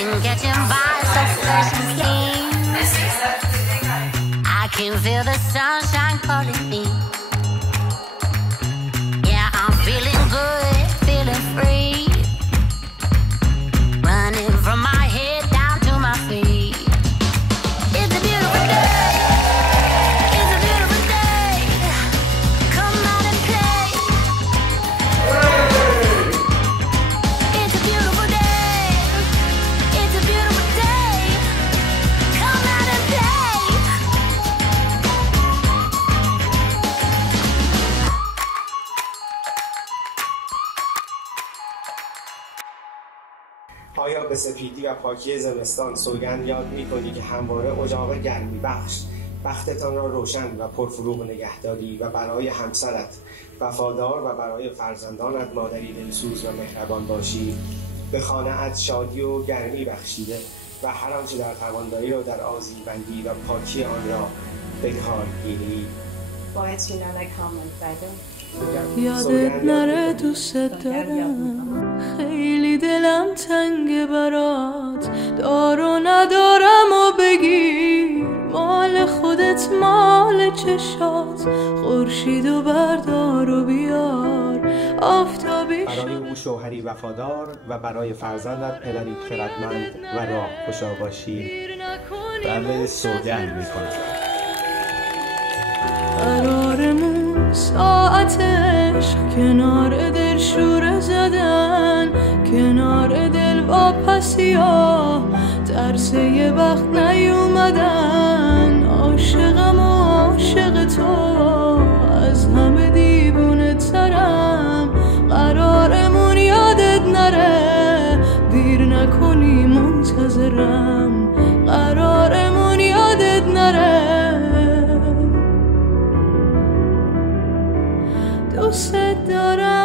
been getting by so fresh and clean. I can feel the sunshine calling me. Yeah, I'm feeling good, feeling free. Running from my head down to my feet. It's a beautiful day. It's a beautiful day. Come out and play. It's a beautiful day. It's a beautiful day. Come out and play. آیا به سپیدی و پاکی زمستان سوگند یاد می‌کنی که همواره اجاق گرمی بخش بختتان را روشن و پرفروغ نگهداری و برای همسرت وفادار و برای فرزندانت مادری دلسوز و مهربان باشی، به خانه‌ات شادی و گرمی بخشیده و هر آنچه در توانایی را در آذیبندی و پاکی آن را به کار گیری. باید شیلانه کامل بده. یادت نره دوست دارم، خیلی دلم تنگ برات، دار و ندارم و بگیر، مال خودت مال چشات، خورشید و بردار و بیار آفتابی. برای او شوهری وفادار و برای فرزندت پدری خردمند و راهگشا باشی. بله سوگند میکنم. قرارمون ساعت عشق کنار دل شوره زدن، کنار دل واپسی ها ترس یه وقت نیومدن. عاشقم و عاشق تو، از همه دیوونه ترم، قرارمون یادت نره، دیر نکنی منتظرم، قرارمون یادت نره. دوست دارم